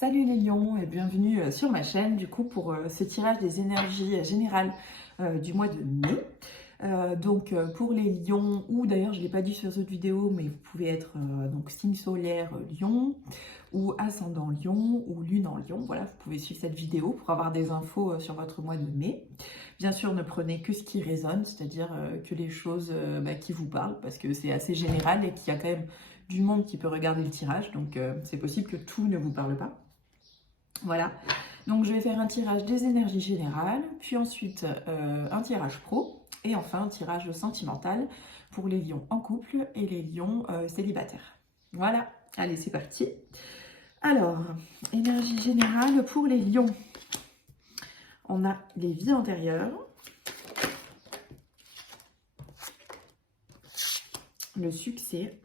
Salut les lions et bienvenue sur ma chaîne du coup pour ce tirage des énergies générales du mois de mai. Pour les lions, ou d'ailleurs je ne l'ai pas dit sur cette vidéo, mais vous pouvez être donc signe solaire lion ou ascendant lion ou lune en lion. Voilà, vous pouvez suivre cette vidéo pour avoir des infos sur votre mois de mai. Bien sûr, ne prenez que ce qui résonne, c'est-à-dire que les choses qui vous parlent, parce que c'est assez général et qu'il y a quand même du monde qui peut regarder le tirage, donc c'est possible que tout ne vous parle pas. Voilà, donc je vais faire un tirage des énergies générales, puis ensuite un tirage pro, et enfin un tirage sentimental pour les lions en couple et les lions célibataires. Voilà, allez c'est parti. Alors, énergie générale pour les lions. On a les vies antérieures, le succès,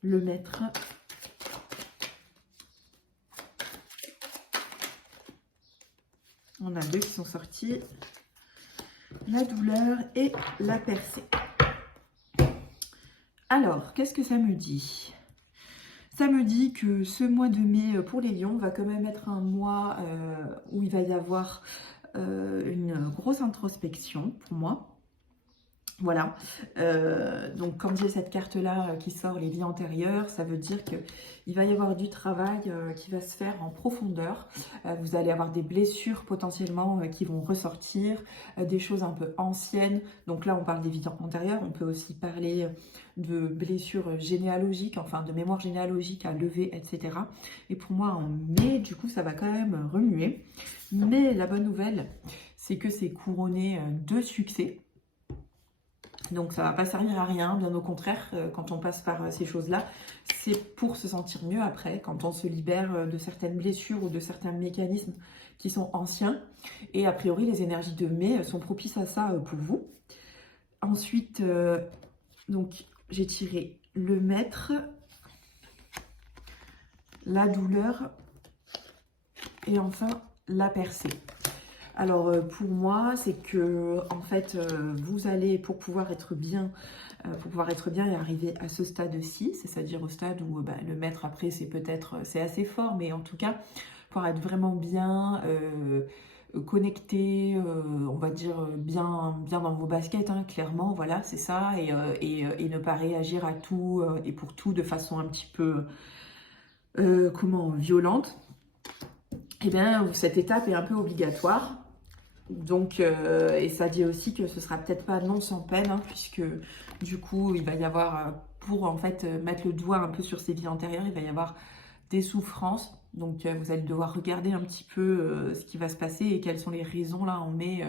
le maître, on a deux qui sont sortis, la douleur et la percée. Alors, qu'est-ce que ça me dit ? Ça me dit que ce mois de mai pour les lions va quand même être un mois où il va y avoir une grosse introspection pour moi. Voilà, donc quand j'ai cette carte-là qui sort, les vies antérieures, ça veut dire qu'il va y avoir du travail qui va se faire en profondeur. Vous allez avoir des blessures potentiellement qui vont ressortir, des choses un peu anciennes. Donc là, on parle des vies antérieures, on peut aussi parler de blessures généalogiques, enfin de mémoire généalogique à lever, etc. Et pour moi, en mai, du coup, ça va quand même remuer. Mais la bonne nouvelle, c'est que c'est couronné de succès. Donc ça ne va pas servir à rien, bien au contraire, quand on passe par ces choses-là, c'est pour se sentir mieux après, quand on se libère de certaines blessures ou de certains mécanismes qui sont anciens. Et a priori, les énergies de mai sont propices à ça pour vous. Ensuite, donc j'ai tiré le maître, la douleur et enfin la percée. Alors pour moi, c'est que en fait, vous allez pour pouvoir être bien et arriver à ce stade-ci, c'est-à-dire au stade où le maître après c'est assez fort, mais en tout cas pour être vraiment bien connecté, on va dire bien dans vos baskets, hein, clairement, voilà, c'est ça, et ne pas réagir à tout et pour tout de façon un petit peu violente. Eh bien, cette étape est un peu obligatoire. Donc, et ça dit aussi que ce sera peut-être pas non sans peine, hein, puisque du coup, il va y avoir, pour en fait mettre le doigt un peu sur ces vies antérieures, il va y avoir des souffrances. Donc, vous allez devoir regarder un petit peu ce qui va se passer et quelles sont les raisons, là, on met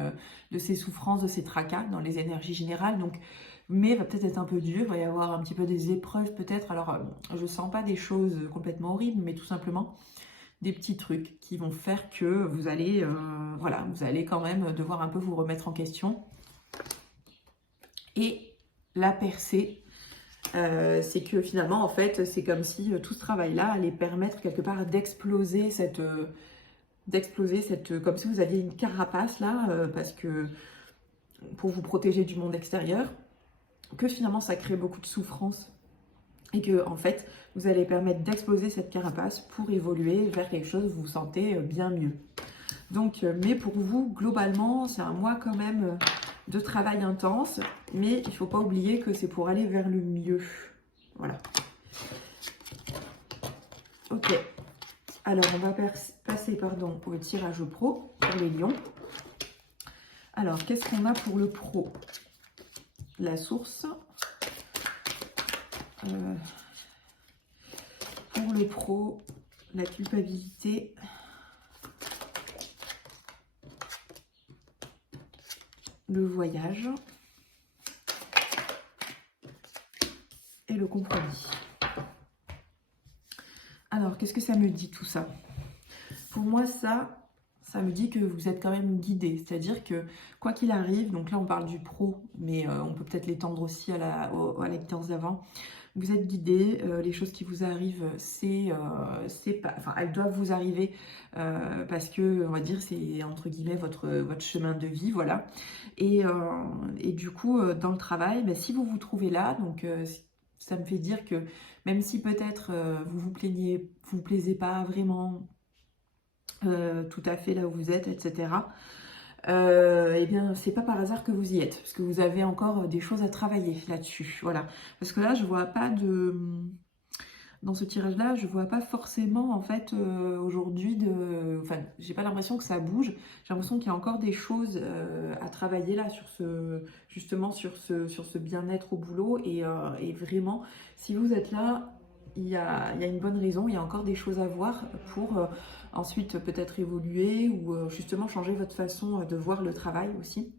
de ces souffrances, de ces tracas dans les énergies générales. Donc, mais va peut-être être un peu dur, il va y avoir un petit peu des épreuves peut-être. Alors, je sens pas des choses complètement horribles, mais tout simplement des petits trucs qui vont faire que vous allez, voilà, vous allez quand même devoir un peu vous remettre en question. Et la percée, c'est que finalement, en fait, c'est comme si tout ce travail-là allait permettre quelque part d'exploser comme si vous aviez une carapace là, parce que pour vous protéger du monde extérieur, que finalement ça crée beaucoup de souffrance. Et que en fait, vous allez permettre d'exploser cette carapace pour évoluer vers quelque chose où vous vous sentez bien mieux. Donc, mais pour vous, globalement, c'est un mois quand même de travail intense, mais il ne faut pas oublier que c'est pour aller vers le mieux. Voilà. Ok. Alors, on va passer au tirage pro pour les lions. Alors, qu'est-ce qu'on a pour le pro? La source. Pour le pro, la culpabilité, le voyage et le compromis. Alors, qu'est-ce que ça me dit tout ça? Pour moi, ça me dit que vous êtes quand même guidé. C'est-à-dire que quoi qu'il arrive, donc là on parle du pro, mais on peut peut-être l'étendre aussi à la guidance d'avant. Vous êtes guidé, les choses qui vous arrivent, elles doivent vous arriver parce que, on va dire, c'est entre guillemets votre chemin de vie, voilà. Et du coup, dans le travail, si vous vous trouvez là, donc Ça me fait dire que même si peut-être vous vous plaignez, vous ne plaisez pas vraiment tout à fait là où vous êtes, etc. Eh bien, c'est pas par hasard que vous y êtes, parce que vous avez encore des choses à travailler là-dessus. Voilà. Parce que là, je vois pas de... Dans ce tirage-là, je vois pas forcément, en fait, aujourd'hui, enfin, j'ai pas l'impression que ça bouge. J'ai l'impression qu'il y a encore des choses à travailler là, justement, sur ce bien-être au boulot. Et vraiment, si vous êtes là, il y a une bonne raison, il y a encore des choses à voir pour ensuite peut-être évoluer ou justement changer votre façon de voir le travail aussi.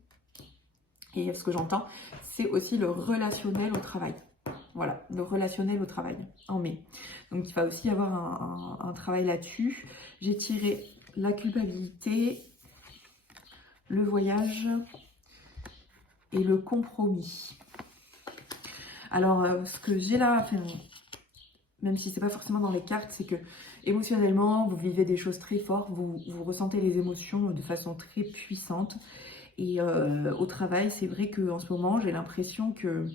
Et ce que j'entends, c'est aussi le relationnel au travail. Voilà, le relationnel au travail en mai. Donc il va aussi y avoir un travail là-dessus. J'ai tiré la culpabilité, le voyage et le compromis. Alors ce que j'ai là, enfin, même si c'est pas forcément dans les cartes, c'est que émotionnellement, vous vivez des choses très fortes, vous ressentez les émotions de façon très puissante. Et au travail, c'est vrai qu'en ce moment, j'ai l'impression que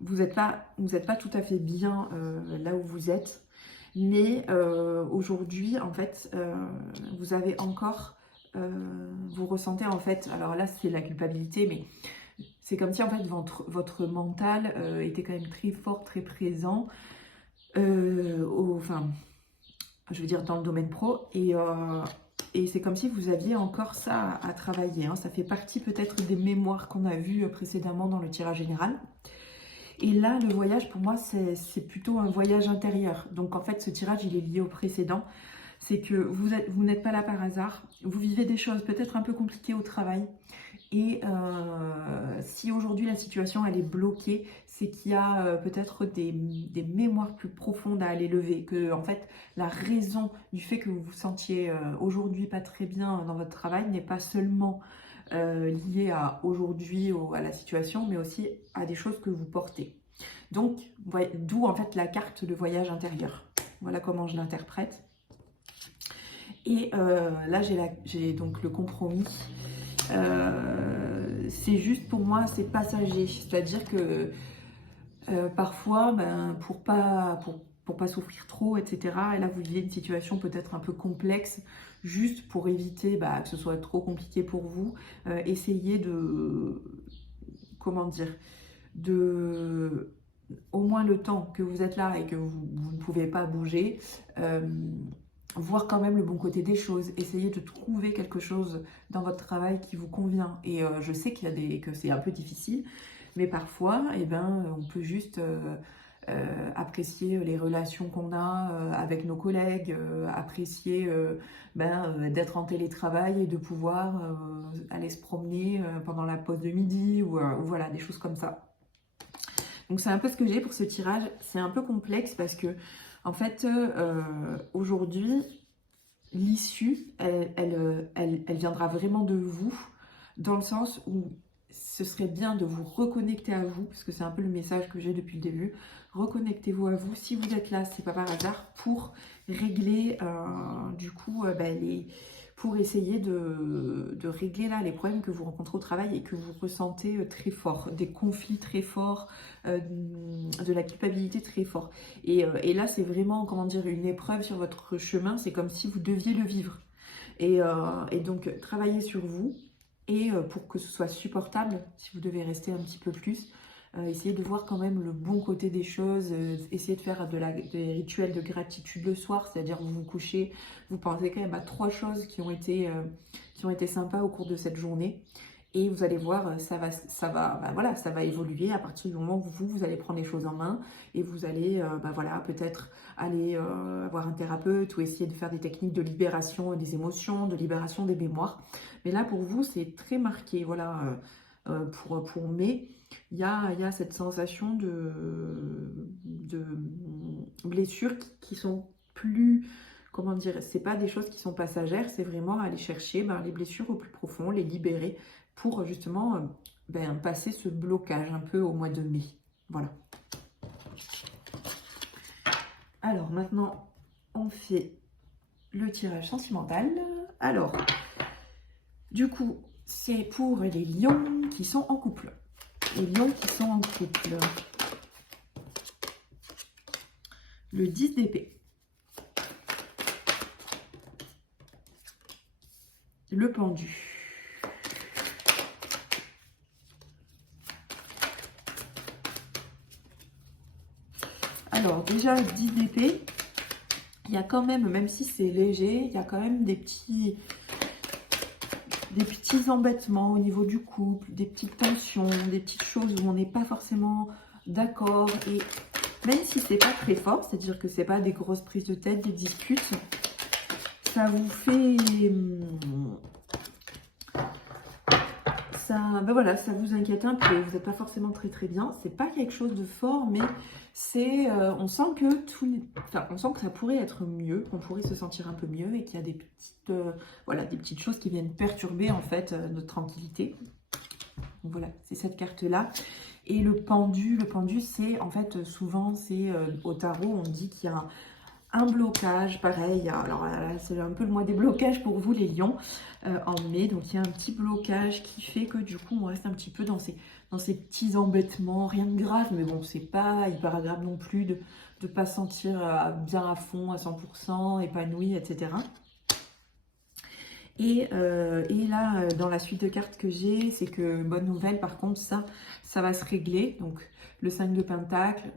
vous n'êtes pas tout à fait bien là où vous êtes. Mais aujourd'hui, en fait, vous avez encore, vous ressentez en fait, alors là c'est la culpabilité, mais c'est comme si en fait votre mental était quand même très fort, très présent, enfin, je veux dire dans le domaine pro, et c'est comme si vous aviez encore ça à travailler, hein. Ça fait partie peut-être des mémoires qu'on a vues précédemment dans le tirage général. Et là, le voyage, pour moi, c'est plutôt un voyage intérieur. Donc, en fait, ce tirage, il est lié au précédent. C'est que vous n'êtes pas là par hasard. Vous vivez des choses peut-être un peu compliquées au travail. Et si aujourd'hui, la situation, elle est bloquée, c'est qu'il y a peut-être des mémoires plus profondes à aller lever. Que, en fait, la raison du fait que vous vous sentiez aujourd'hui pas très bien dans votre travail n'est pas seulement lié à aujourd'hui, à la situation, mais aussi à des choses que vous portez. Donc, d'où en fait la carte de voyage intérieur. Voilà comment je l'interprète. Et là, j'ai donc le compromis. C'est juste pour moi, c'est passager. C'est-à-dire que parfois, pour pas souffrir trop, etc. Et là, vous vivez une situation peut-être un peu complexe, juste pour éviter que ce soit trop compliqué pour vous. Essayez de, comment dire, au moins le temps que vous êtes là et que vous ne pouvez pas bouger, voir quand même le bon côté des choses, essayer de trouver quelque chose dans votre travail qui vous convient. Et je sais que c'est un peu difficile, mais parfois, on peut juste apprécier les relations qu'on a avec nos collègues, apprécier d'être en télétravail et de pouvoir aller se promener pendant la pause de midi ou voilà, des choses comme ça. Donc c'est un peu ce que j'ai pour ce tirage. C'est un peu complexe parce que en fait aujourd'hui l'issue elle viendra vraiment de vous, dans le sens où ce serait bien de vous reconnecter à vous, parce que c'est un peu le message que j'ai depuis le début. Reconnectez-vous à vous. Si vous êtes là, c'est pas par hasard, pour régler du coup pour essayer de régler là les problèmes que vous rencontrez au travail et que vous ressentez très fort, des conflits très forts, de la culpabilité très fort. Et là, c'est vraiment, comment dire, une épreuve sur votre chemin. C'est comme si vous deviez le vivre. Et donc, travaillez sur vous. Et pour que ce soit supportable, si vous devez rester un petit peu plus, essayez de voir quand même le bon côté des choses, essayez de faire des rituels de gratitude le soir, c'est-à-dire vous vous couchez, vous pensez quand même à 3 choses qui ont été sympas au cours de cette journée. Et vous allez voir, ça va évoluer à partir du moment où vous allez prendre les choses en main et vous allez peut-être aller voir un thérapeute ou essayer de faire des techniques de libération des émotions, de libération des mémoires. Mais là, pour vous, c'est très marqué. Voilà, pour mai, il y a cette sensation de blessures qui sont plus... Comment dire, c'est pas des choses qui sont passagères, c'est vraiment aller chercher les blessures au plus profond, les libérer pour justement passer ce blocage un peu au mois de mai. Voilà. Alors maintenant, on fait le tirage sentimental. Alors, du coup, c'est pour les lions qui sont en couple. Les lions qui sont en couple. le 10 d'épée, le pendu, alors déjà le 10 d'épée, il y a quand même si c'est léger, il y a quand même des petits embêtements au niveau du couple, des petites tensions, des petites choses où on n'est pas forcément d'accord. Et même si c'est pas très fort, c'est-à-dire que c'est pas des grosses prises de tête, des disputes, ça vous fait... ben voilà, ça vous inquiète un peu, vous n'êtes pas forcément très bien. C'est pas quelque chose de fort, mais c'est... on sent que on sent que ça pourrait être mieux, qu'on pourrait se sentir un peu mieux et qu'il y a des petites, voilà, des petites choses qui viennent perturber en fait notre tranquillité. Donc voilà, c'est cette carte-là. Et le pendu c'est en fait souvent, c'est au tarot, on dit qu'il y a un blocage, pareil, alors c'est un peu le mois des blocages pour vous les lions en mai, donc il y a un petit blocage qui fait que du coup on reste un petit peu dans ces petits embêtements, rien de grave, mais bon c'est pas hyper agréable non plus de ne pas se sentir bien à fond, à 100%, épanoui, etc. Et là, dans la suite de cartes que j'ai, c'est que, bonne nouvelle, par contre, ça va se régler. Donc, le 5 de Pentacle,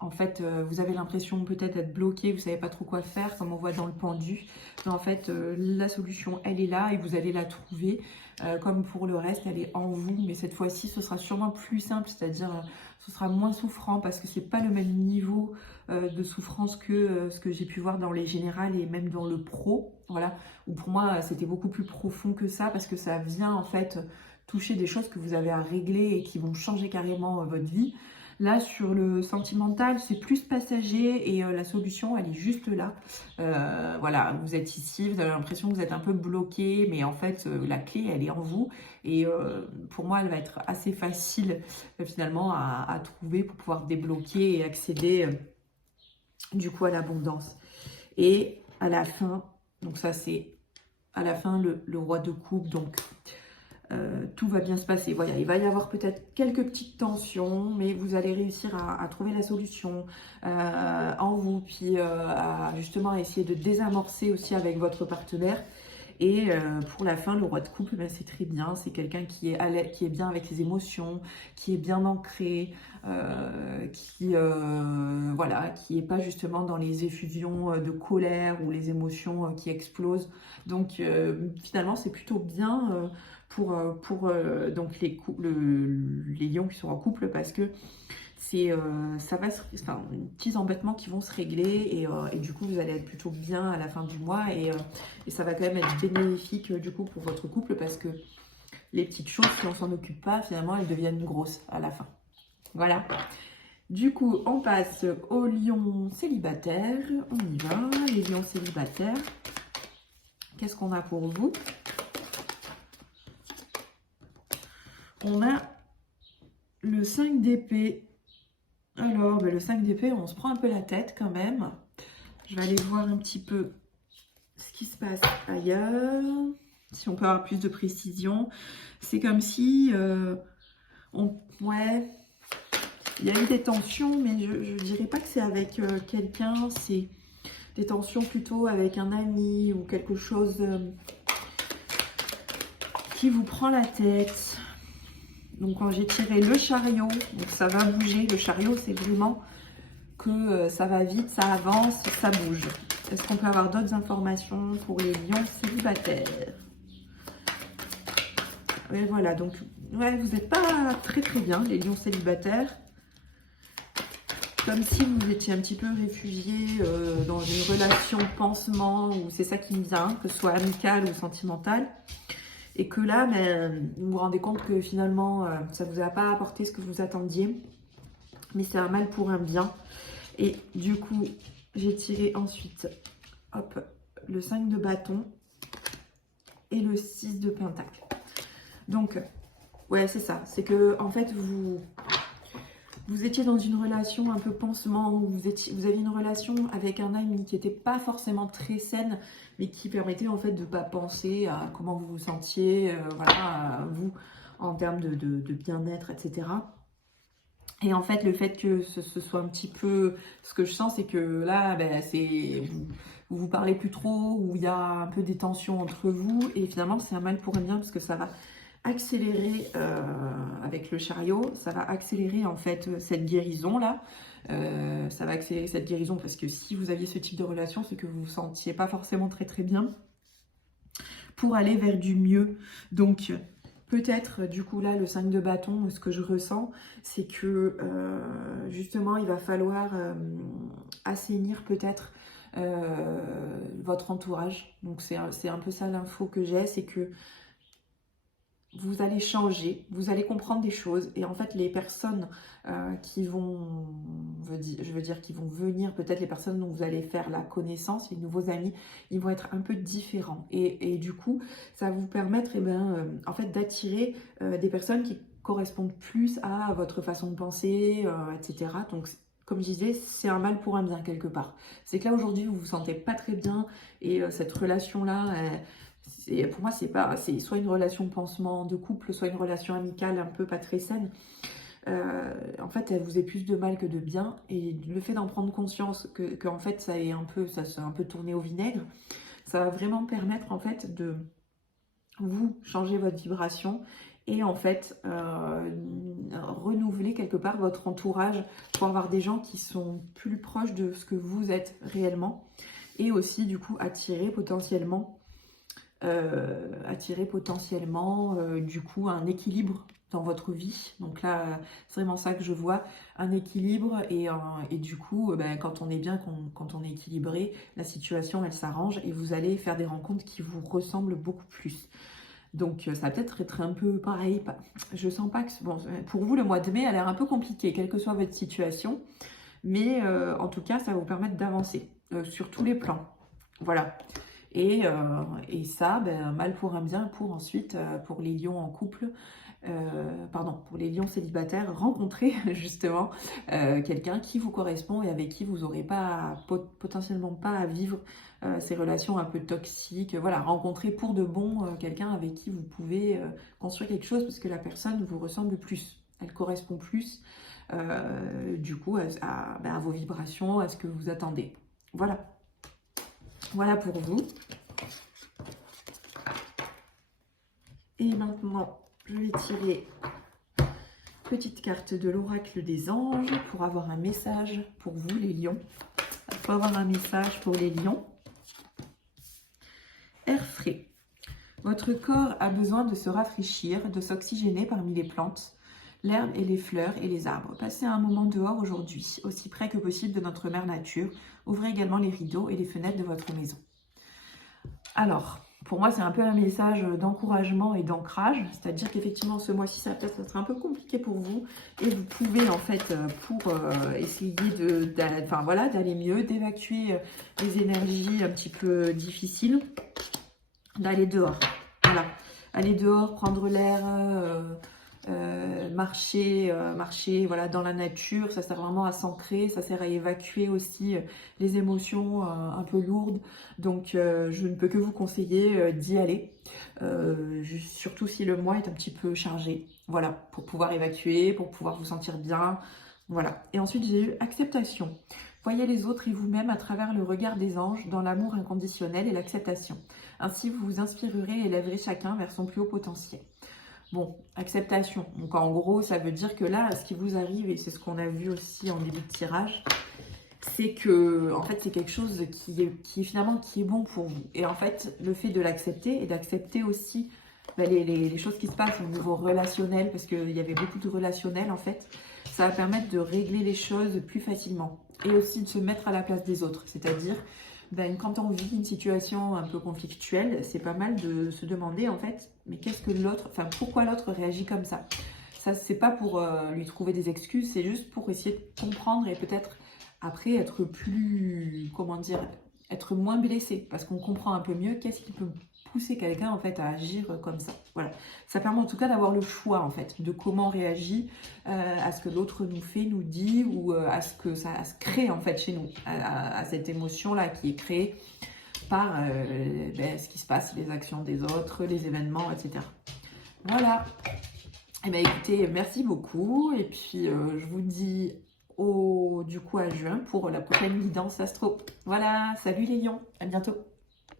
en fait, vous avez l'impression peut-être d'être bloqué, vous ne savez pas trop quoi faire, comme on voit dans le pendu. Mais en fait, la solution, elle est là et vous allez la trouver. Comme pour le reste, elle est en vous. Mais cette fois-ci, ce sera sûrement plus simple, c'est-à-dire ce sera moins souffrant parce que ce n'est pas le même niveau de souffrance que ce que j'ai pu voir dans les générales et même dans le pro. Voilà, où pour moi, c'était beaucoup plus profond que ça parce que ça vient en fait toucher des choses que vous avez à régler et qui vont changer carrément votre vie. Là, sur le sentimental, c'est plus passager et la solution, elle est juste là. Voilà, vous êtes ici, vous avez l'impression que vous êtes un peu bloqué, mais en fait, la clé, elle est en vous. Et pour moi, elle va être assez facile finalement à trouver pour pouvoir débloquer et accéder du coup à l'abondance. Et à la fin, donc ça c'est à la fin le roi de coupe, donc tout va bien se passer. Voilà, il va y avoir peut-être quelques petites tensions, mais vous allez réussir à trouver la solution en vous, puis justement à essayer de désamorcer aussi avec votre partenaire. Et pour la fin, le roi de coupe, ben, c'est très bien. C'est quelqu'un qui est bien avec ses émotions, qui est bien ancré, voilà, qui n'est pas justement dans les effusions de colère ou les émotions qui explosent. Donc finalement, c'est plutôt bien pour donc les lions qui sont en couple parce que ça va des petits embêtements qui vont se régler et du coup vous allez être plutôt bien à la fin du mois et ça va quand même être bénéfique du coup pour votre couple parce que les petites choses, si on s'en occupe pas, finalement elles deviennent grosses à la fin. Voilà. Du coup, on passe aux lions célibataires. On y va, les lions célibataires. Qu'est-ce qu'on a pour vous? On a le 5 d'épée. Alors, ben, le 5 d'épée, on se prend un peu la tête quand même. Je vais aller voir un petit peu ce qui se passe ailleurs. Si on peut avoir plus de précision. C'est comme si... ouais, il y a eu des tensions, mais je ne dirais pas que c'est avec quelqu'un. C'est des tensions plutôt avec un ami ou quelque chose qui vous prend la tête. Donc quand j'ai tiré le chariot, donc ça va bouger. Le chariot, c'est vraiment que ça va vite, ça avance, ça bouge. Est-ce qu'on peut avoir d'autres informations pour les lions célibataires? Et voilà, donc ouais, vous n'êtes pas très bien, les lions célibataires. Comme si vous étiez un petit peu réfugié dans une relation pansement, ou c'est ça qui me vient, que ce soit amicale ou sentimentale. Et que là, vous vous rendez compte que finalement, ça ne vous a pas apporté ce que vous attendiez. Mais c'est un mal pour un bien. Et du coup, j'ai tiré ensuite, hop, le 5 de bâton et le 6 de pentacle. Donc, ouais, c'est ça. C'est que, en fait, vous étiez dans une relation un peu pansement, où vous aviez une relation avec un ami qui n'était pas forcément très saine, mais qui permettait en fait de ne pas penser à comment vous vous sentiez, voilà, à vous, en termes de bien-être, etc. Et en fait, le fait que ce soit un petit peu... Ce que je sens, c'est que là, ben, vous parlez plus trop, ou il y a un peu des tensions entre vous. Et finalement, c'est un mal pour un bien, parce que ça va accélérer, avec le chariot, ça va accélérer en fait cette guérison-là. Ça va accélérer cette guérison, parce que si vous aviez ce type de relation, c'est que vous vous sentiez pas forcément très très bien, pour aller vers du mieux. Donc... peut-être, du coup, là, le 5 de bâton, ce que je ressens, c'est que, justement, il va falloir assainir peut-être votre entourage. Donc, c'est un peu ça l'info que j'ai, c'est que vous allez changer, vous allez comprendre des choses. Et en fait, les personnes qui vont, je veux dire, qui vont venir, peut-être les personnes dont vous allez faire la connaissance, les nouveaux amis, ils vont être un peu différents. Et du coup, ça va vous permettre, eh ben, en fait, d'attirer des personnes qui correspondent plus à votre façon de penser, etc. Donc, comme je disais, c'est un mal pour un bien quelque part. C'est que là, aujourd'hui, vous vous sentez pas très bien et cette relation-là... pour moi, c'est soit une relation pansement de couple, soit une relation amicale un peu pas très saine. En fait, elle vous est plus de mal que de bien. Et le fait d'en prendre conscience que en fait, ça s'est un peu tourné au vinaigre, ça va vraiment permettre en fait de vous changer votre vibration et en fait renouveler quelque part votre entourage pour avoir des gens qui sont plus proches de ce que vous êtes réellement et aussi du coup attirer potentiellement du coup un équilibre dans votre vie. Donc là, c'est vraiment ça que je vois, un équilibre et du coup, ben, quand on est bien, quand on est équilibré, la situation, elle s'arrange et vous allez faire des rencontres qui vous ressemblent beaucoup plus. Donc ça va peut-être être un peu pareil. Je sens pas que... Bon, pour vous, le mois de mai a l'air un peu compliqué, quelle que soit votre situation. Mais en tout cas, ça va vous permettre d'avancer sur tous les plans. Voilà. Et ça, ben, mal pour un bien, pour ensuite, pour les lions en couple, pour les lions célibataires, rencontrer justement quelqu'un qui vous correspond et avec qui vous n'aurez pas, potentiellement pas à vivre ces relations un peu toxiques. Voilà, rencontrer pour de bon quelqu'un avec qui vous pouvez construire quelque chose parce que la personne vous ressemble plus, elle correspond plus du coup ben, à vos vibrations, à ce que vous attendez. Voilà. Voilà pour vous. Et maintenant, je vais tirer petite carte de l'oracle des anges pour avoir un message pour vous, les lions. Pour avoir un message pour les lions. Air frais. Votre corps a besoin de se rafraîchir, de s'oxygéner parmi les plantes, l'herbe et les fleurs et les arbres. Passez un moment dehors aujourd'hui, aussi près que possible de notre mère nature. Ouvrez également les rideaux et les fenêtres de votre maison. Alors, pour moi, c'est un peu un message d'encouragement et d'ancrage. C'est-à-dire qu'effectivement, ce mois-ci, ça va peut-être être un peu compliqué pour vous. Et vous pouvez, en fait, pour essayer d'aller mieux, d'évacuer les énergies un petit peu difficiles, d'aller dehors. Voilà. Aller dehors, prendre l'air, marcher voilà, dans la nature, ça sert vraiment à s'ancrer, ça sert à évacuer aussi les émotions un peu lourdes. Donc je ne peux que vous conseiller d'y aller, surtout si le mois est un petit peu chargé. Voilà, pour pouvoir évacuer, pour pouvoir vous sentir bien. Voilà. Et ensuite, j'ai eu acceptation. Voyez les autres et vous-même à travers le regard des anges dans l'amour inconditionnel et l'acceptation. Ainsi, vous vous inspirerez et élèverez chacun vers son plus haut potentiel. Bon, acceptation. Donc en gros, ça veut dire que là, ce qui vous arrive, et c'est ce qu'on a vu aussi en début de tirage, c'est que en fait c'est quelque chose qui est bon pour vous. Et en fait, le fait de l'accepter et d'accepter aussi les choses qui se passent au niveau relationnel, parce qu'il y avait beaucoup de relationnel en fait, ça va permettre de régler les choses plus facilement. Et aussi de se mettre à la place des autres, c'est-à-dire quand on vit une situation un peu conflictuelle, c'est pas mal de se demander en fait, mais qu'est-ce que l'autre, pourquoi l'autre réagit comme ça? Ça, c'est pas pour lui trouver des excuses, c'est juste pour essayer de comprendre et peut-être après être plus, être moins blessé, parce qu'on comprend un peu mieux qu'est-ce qui peut pousser quelqu'un en fait à agir comme ça. Voilà, ça permet en tout cas d'avoir le choix en fait de comment on réagit à ce que l'autre nous fait, nous dit, ou à ce que ça se crée en fait chez nous, à cette émotion là qui est créée par ce qui se passe, les actions des autres, les événements, etc. Voilà. Eh bien écoutez, merci beaucoup et puis je vous dis du coup à juin pour la prochaine guidance astro. Voilà, salut les lions, à bientôt.